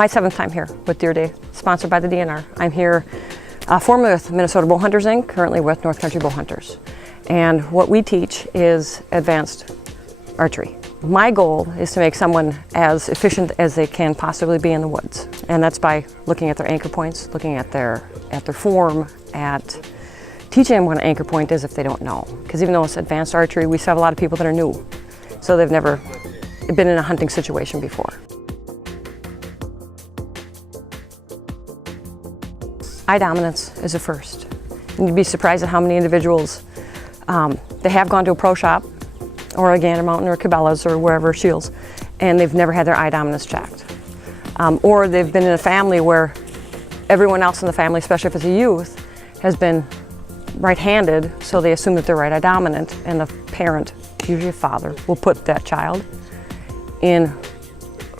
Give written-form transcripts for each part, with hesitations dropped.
my 7th time here with Deer Day, sponsored by the DNR. I'm here formerly with Minnesota Bow Hunters Inc., currently with North Country Bow Hunters. And what we teach is advanced archery. My goal is to make someone as efficient as they can possibly be in the woods. And that's by looking at their anchor points, looking at their form, at teaching them what an anchor point is if they don't know. Because even though it's advanced archery, we still have a lot of people that are new. So they've never been in a hunting situation before. Eye dominance is a first. And you'd be surprised at how many individuals they have gone to a pro shop or a Gander Mountain or Cabela's or wherever, Shields, and they've never had their eye dominance checked. Or they've been in a family where everyone else in the family, especially if it's a youth, has been right-handed, so they assume that they're right eye dominant, and the parent, usually a father, will put that child in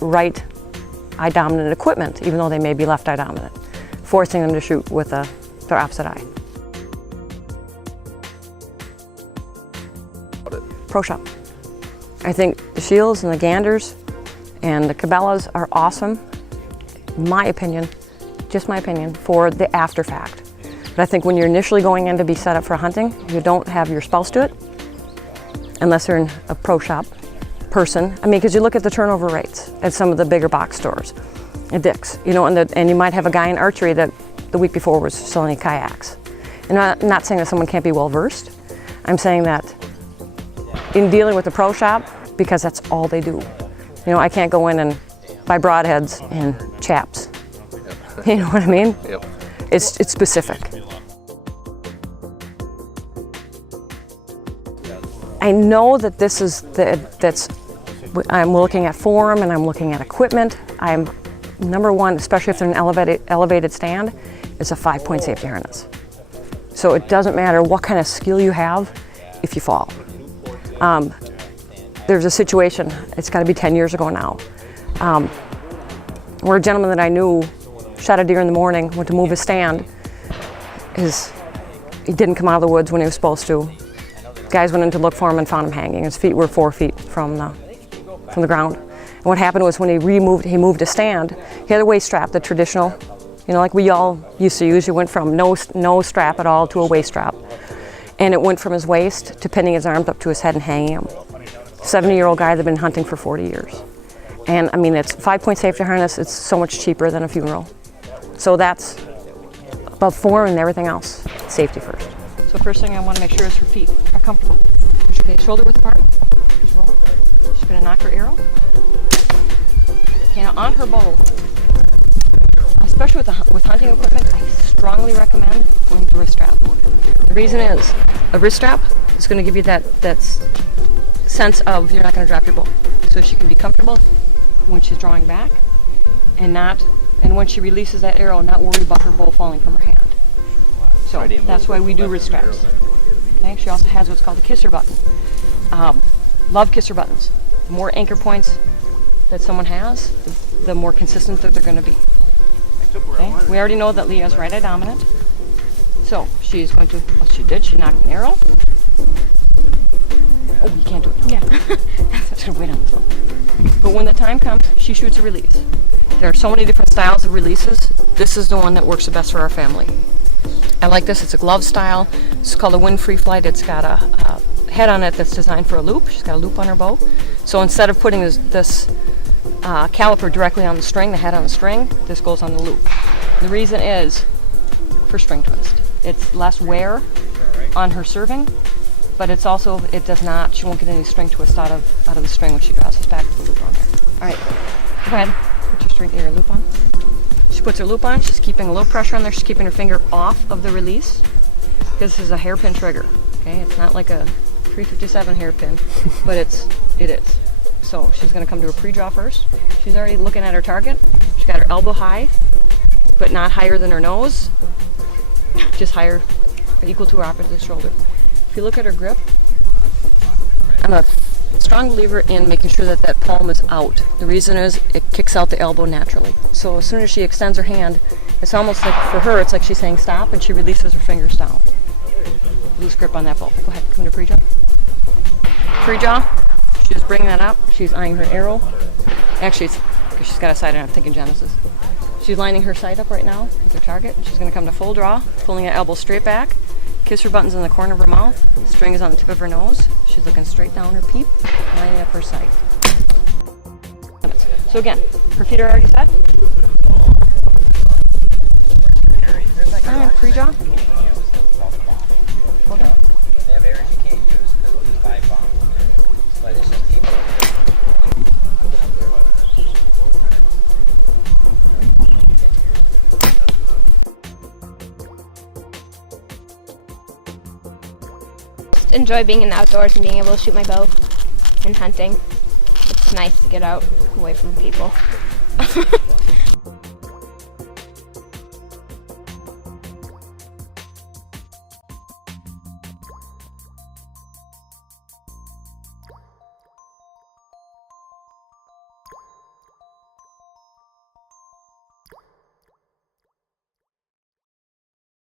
right eye dominant equipment, even though they may be left eye dominant, forcing them to shoot with their opposite eye. Pro shop. I think the Shields and the Ganders and the Cabela's are awesome, in my opinion, just my opinion, for the after fact. But I think when you're initially going in to be set up for hunting, you don't have your spouse do it, unless they're in a pro shop person. I mean, because you look at the turnover rates at some of the bigger box stores, at Dick's, you know, and you might have a guy in archery that the week before was selling kayaks. And I'm not saying that someone can't be well versed. I'm saying that in dealing with the pro shop, because that's all they do. You know, I can't go in and buy broadheads and chaps. You know what I mean? Yep. It's specific. I know that this is I'm looking at form and I'm looking at equipment. I'm number one, especially if they're an elevated stand, it's a 5-point safety harness. So it doesn't matter what kind of skill you have if you fall. There's a situation, it's got to be 10 years ago now, where a gentleman that I knew shot a deer in the morning, went to move his stand. He didn't come out of the woods when he was supposed to. Guys went in to look for him and found him hanging. His feet were 4 feet from the ground. And what happened was when he moved his stand, he had a waist strap, the traditional, you know, like we all used to use. He went from no strap at all to a waist strap. And it went from his waist to pinning his arms up to his head and hanging him. 70-year-old guy that's been hunting for 40 years. And I mean, it's 5-point safety harness, it's so much cheaper than a funeral. So that's above form and everything else, safety first. So first thing I want to make sure is her feet are comfortable. Okay, shoulder width apart, she's rolling. She's gonna knock her arrow. Okay, now on her bow, especially with hunting equipment, I strongly recommend going with a wrist strap. The reason is, a wrist strap is going to give you that sense of you're not going to drop your bow. So she can be comfortable when she's drawing back, and when she releases that arrow, not worried about her bow falling from her hand. So that's why we do wrist straps. Okay, she also has what's called a kisser button. Love kisser buttons. The more anchor points that someone has, the more consistent that they're going to be. Okay? We already know that Leah's right eye dominant. So she's going to, what she did, she knocked an arrow. Oh, you can't do it now. Yeah. I'm just going to wait on this one. But when the time comes, she shoots a release. There are so many different styles of releases. This is the one that works the best for our family. I like this. It's a glove style. It's called a wind free flight. It's got a head on it that's designed for a loop. She's got a loop on her bow. So instead of putting this caliper directly on the string, the head on the string, this goes on the loop. The reason is for string twist. It's less wear on her serving, but it's also, she won't get any string twist out of the string when she draws this back with the loop on there. All right, go ahead, put your loop on. She puts her loop on, she's keeping a low pressure on there, she's keeping her finger off of the release. This is a hairpin trigger, okay? It's not like a 357 hairpin, but it is. So she's gonna come to a pre-draw first. She's already looking at her target. She's got her elbow high, but not higher than her nose, just higher, equal to her opposite shoulder. If you look at her grip, I'm a strong believer in making sure that that palm is out. The reason is it kicks out the elbow naturally. So as soon as she extends her hand, it's almost like, for her, it's like she's saying stop, and she releases her fingers down. Loose grip on that bow. Go ahead, come to pre-draw. Pre-draw, she's bringing that up. She's eyeing her arrow. Actually, it's because she's got a sight on, I'm thinking Genesis. She's lining her sight up right now with her target. She's going to come to full draw, pulling her elbow straight back. Kiss her buttons in the corner of her mouth. String is on the tip of her nose. She's looking straight down her peep, lining up her sight. So again, her feet are already set. And pre-draw. Hold it. They have areas you can't use because there's 5 bombs in there. But it's just people. Just enjoy being in the outdoors and being able to shoot my bow and hunting. It's nice to get out away from people.